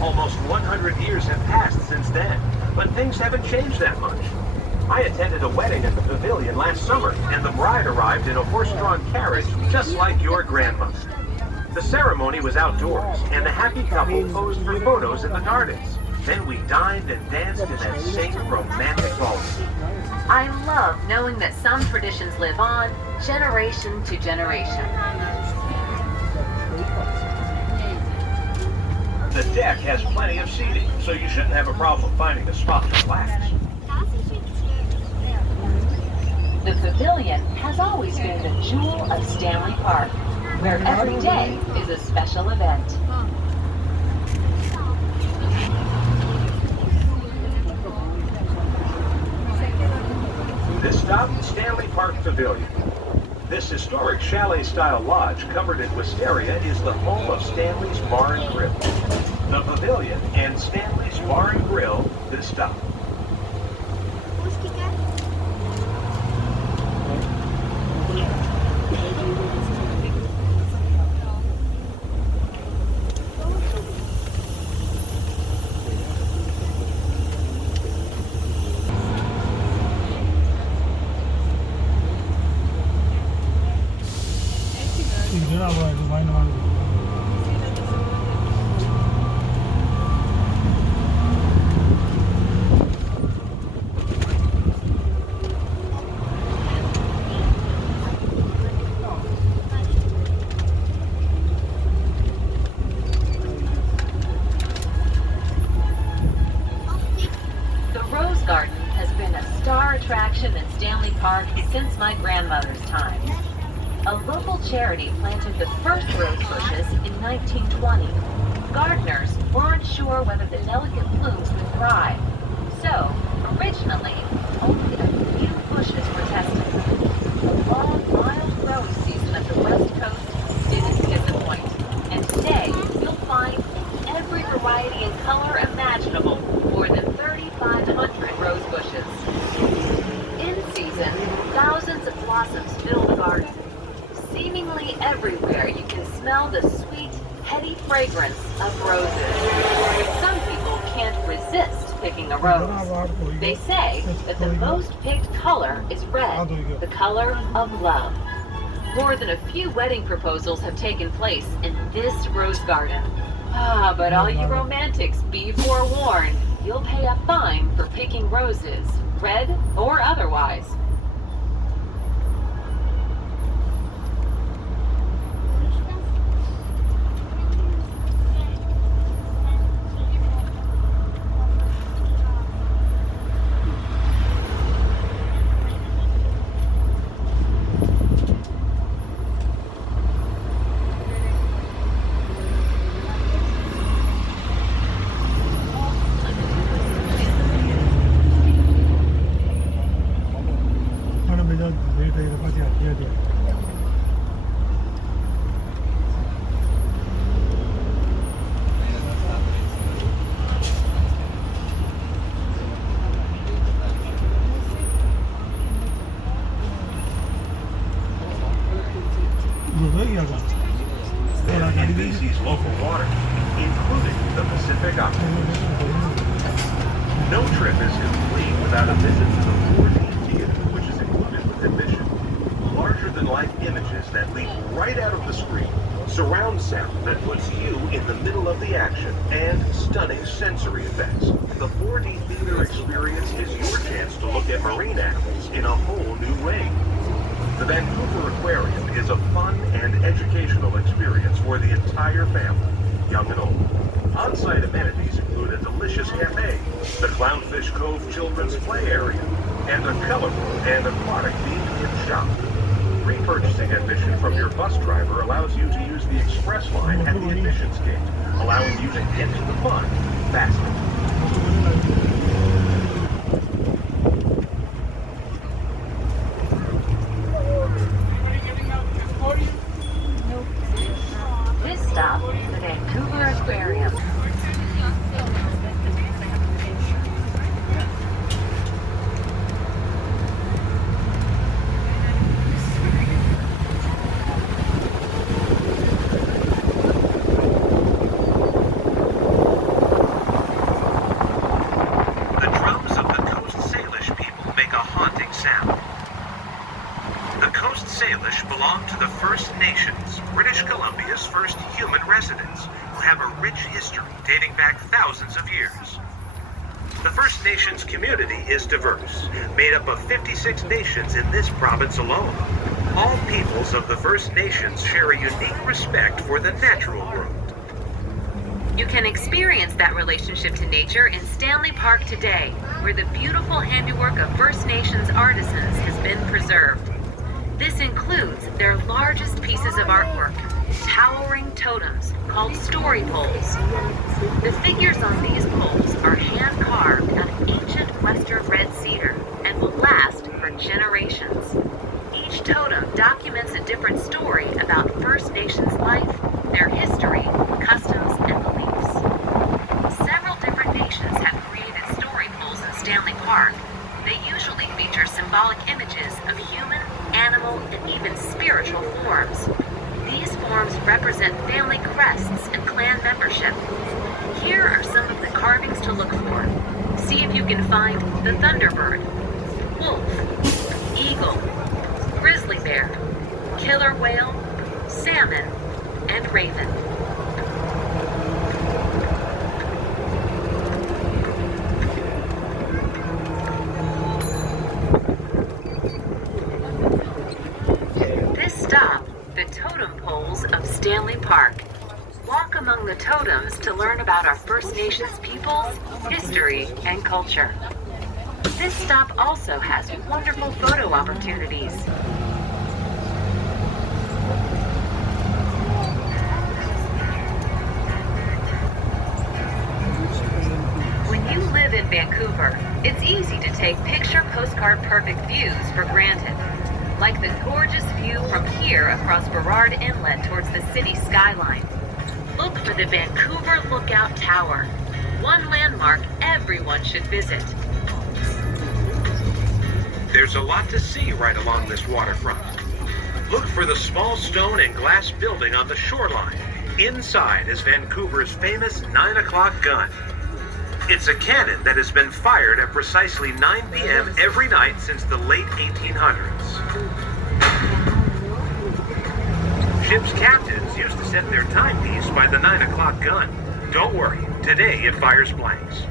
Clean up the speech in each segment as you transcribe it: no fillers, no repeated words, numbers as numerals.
Almost 100 years have passed since then, but things haven't changed that much. I attended a wedding at the pavilion last summer, and the bride arrived in a horse-drawn carriage just like your grandmother. The ceremony was outdoors, and the happy couple posed for photos in the gardens. Then we dined and danced in that same romantic ballroom. I love knowing that some traditions live on, generation to generation. The deck has plenty of seating, so you shouldn't have a problem finding a spot to relax. The pavilion has always been the jewel of Stanley Park, where every day is a special event. This stop, Stanley Park Pavilion. This historic chalet-style lodge covered in wisteria is the home of Stanley's Bar and Grill. The pavilion and Stanley's Bar and Grill, this stop. Attraction in Stanley Park since my grandmother's time. A local charity planted the first rose bushes in 1920. Gardeners weren't sure whether the delicate blooms would thrive, so originally only a few bushes were tested. The long, mild growing season of the West Coast didn't disappoint, and today you'll find in every variety and color imaginable more than 3,500 rose bushes. Thousands of blossoms fill the garden. Seemingly everywhere you can smell the sweet, heady fragrance of roses. Some people can't resist picking a rose. They say that the most picked color is red, the color of love. More than a few wedding proposals have taken place in this rose garden. But all you romantics, be forewarned, you'll pay a fine for picking roses, red or otherwise. And NBC's local water, including the Pacific Ocean. No trip is complete without a visit to the 4D theater, which is included with admission. Larger-than-life images that leap right out of the screen, surround sound that puts you in the middle of the action, and stunning sensory effects. The 4D theater experience is your chance to look at marine animals in a whole new way. The Vancouver Aquarium is a fun and educational experience for the entire family, young and old. On-site amenities include a delicious cafe, the Clownfish Cove Children's Play Area, and a colorful and aquatic-themed gift shop. Repurchasing admission from your bus driver allows you to use the express line at the admissions gate, allowing you to get to the fun faster. This stop, the Vancouver Aquarium. Nations, British Columbia's first human residents, who have a rich history dating back thousands of years. The First Nations community is diverse, made up of 56 nations in this province alone. All peoples of the First Nations share a unique respect for the natural world. You can experience that relationship to nature in Stanley Park today, where the beautiful handiwork of First Nations artisans has been preserved. This includes their largest pieces of artwork, towering totems called story poles. The figures on these poles are hand-carved out of ancient Western red cedar and will last for generations. Each totem documents a different story about First Nations life, their history, customs, and beliefs. Several different nations have created story poles in Stanley Park. They usually feature symbolic images of human, animal, and even spiritual forms. These forms represent family crests and clan membership. Here are some of the carvings to look for. See if you can find the thunderbird, wolf, eagle, grizzly bear, killer whale, salmon, and raven. This stop, the totem poles of Stanley Park. Walk among the totems to learn about our First Nations peoples, history, and culture. This stop also has wonderful photo opportunities. When you live in Vancouver, it's easy to take picture postcard perfect views for granted. Like the gorgeous view from here across Burrard Inlet towards the city skyline. Look for the Vancouver Lookout Tower, one landmark everyone should visit. There's a lot to see right along this waterfront. Look for the small stone and glass building on the shoreline. Inside is Vancouver's famous 9 o'clock gun. It's a cannon that has been fired at precisely 9 p.m. every night since the late 1800s. Ships' captains used to set their timepiece by the 9 o'clock gun. Don't worry, today it fires blanks.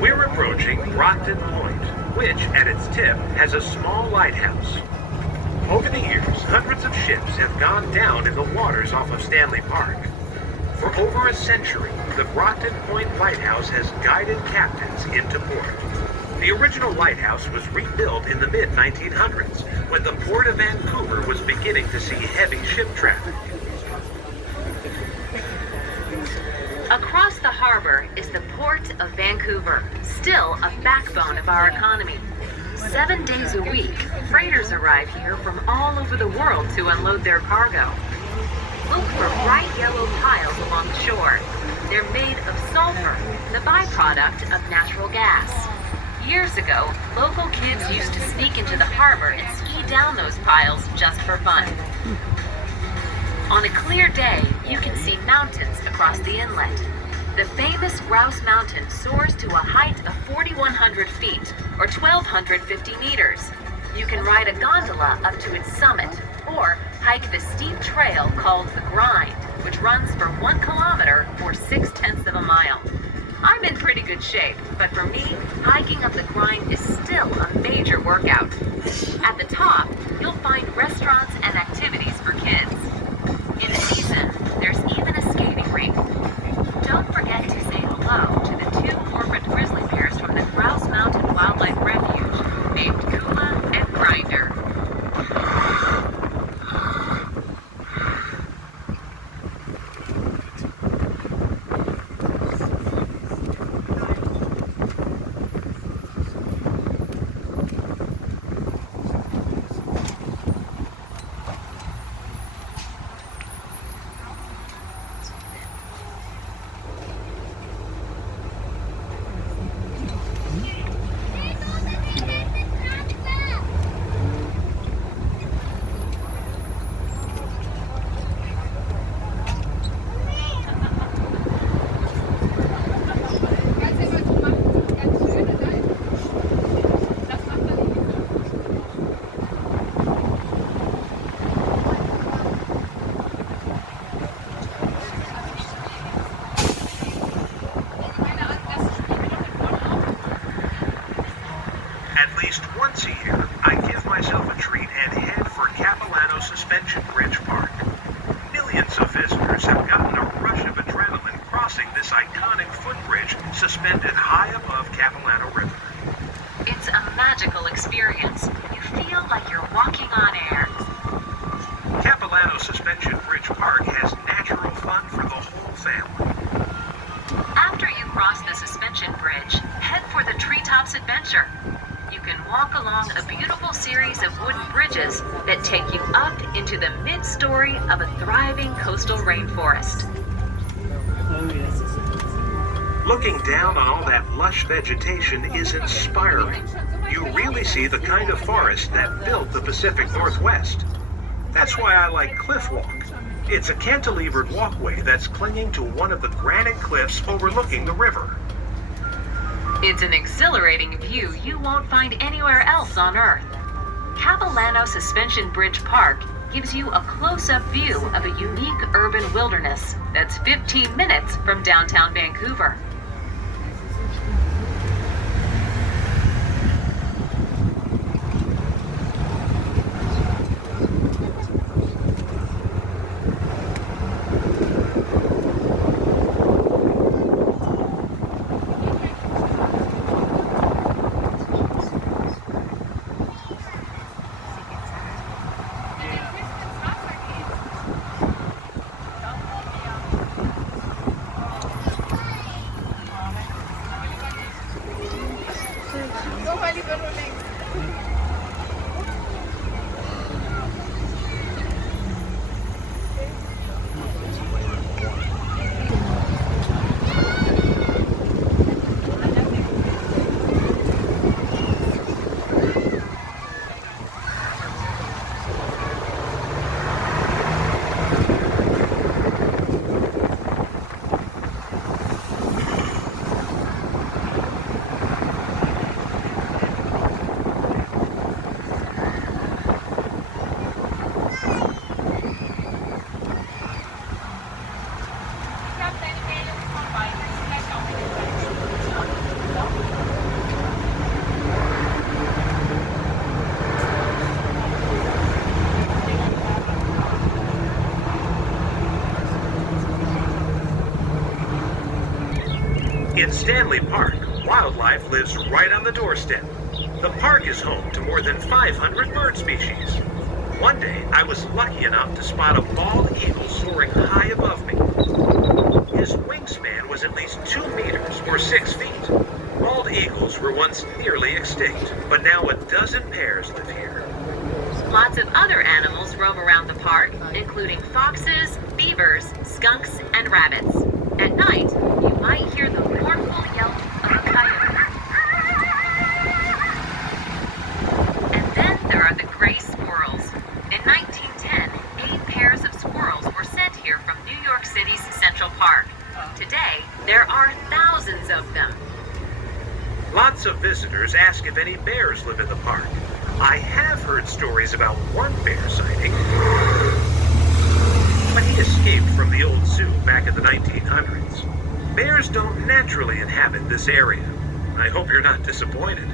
We're approaching Brockton Point, which, at its tip, has a small lighthouse. Over the years, hundreds of ships have gone down in the waters off of Stanley Park. For over a century, the Brockton Point Lighthouse has guided captains into port. The original lighthouse was rebuilt in the mid-1900s, when the Port of Vancouver was beginning to see heavy ship traffic. Across the harbor is the Port of Vancouver, still a backbone of our economy. 7 days a week, freighters arrive here from all over the world to unload their cargo. Look for bright yellow piles along the shore. They're made of sulfur, the byproduct of natural gas. Years ago, local kids used to sneak into the harbor and ski down those piles just for fun. On a clear day, you can see mountains across the inlet. The famous Grouse Mountain soars to a height of 4,100 feet, or 1,250 meters. You can ride a gondola up to its summit, or hike the steep trail called the Grind, which runs for 1 kilometer or 0.6 of a mile. I'm in pretty good shape, but for me, hiking up the Grind is still a major workout. At the top, you'll find restaurants and activities for kids. In season, there's even a skating rink. Don't forget to say hello to the 2 orphaned grizzly bears from the Grouse Mountain Wildlife Refuge, named Kuma and Grinder. antsy here, I give myself a treat and head for Capilano Suspension Bridge Park. Millions of visitors have gotten a rush of adrenaline crossing this iconic footbridge suspended high above Capilano River. It's a magical experience. You feel like you're walking on air. Capilano Suspension Bridge Park has natural fun for the whole family. After you cross the suspension bridge, head for the Treetops Adventure. You can walk along a beautiful series of wooden bridges that take you up into the mid-story of a thriving coastal rainforest. Looking down on all that lush vegetation is inspiring. You really see the kind of forest that built the Pacific Northwest. That's why I like Cliff Walk. It's a cantilevered walkway that's clinging to one of the granite cliffs overlooking the river. It's an exhilarating view you won't find anywhere else on Earth. Capilano Suspension Bridge Park gives you a close-up view of a unique urban wilderness that's 15 minutes from downtown Vancouver. In Stanley Park, wildlife lives right on the doorstep. The park is home to more than 500 bird species. One day, I was lucky enough to spot a bald eagle soaring high above me. His wingspan was at least 2 meters or 6 feet. Bald eagles were once nearly extinct, but now a dozen pairs live here. Lots of other animals roam around the park, including foxes, beavers, skunks, and rabbits. At night, you might hear the mournful yelp of a coyote. And then there are the gray squirrels. In 1910, 8 pairs of squirrels were sent here from New York City's Central Park. Today, there are thousands of them. Lots of visitors ask if any bears live in the park. I have heard stories about one bear sighting, but he escaped from the old zoo back in the 1900s. Bears don't naturally inhabit this area. I hope you're not disappointed.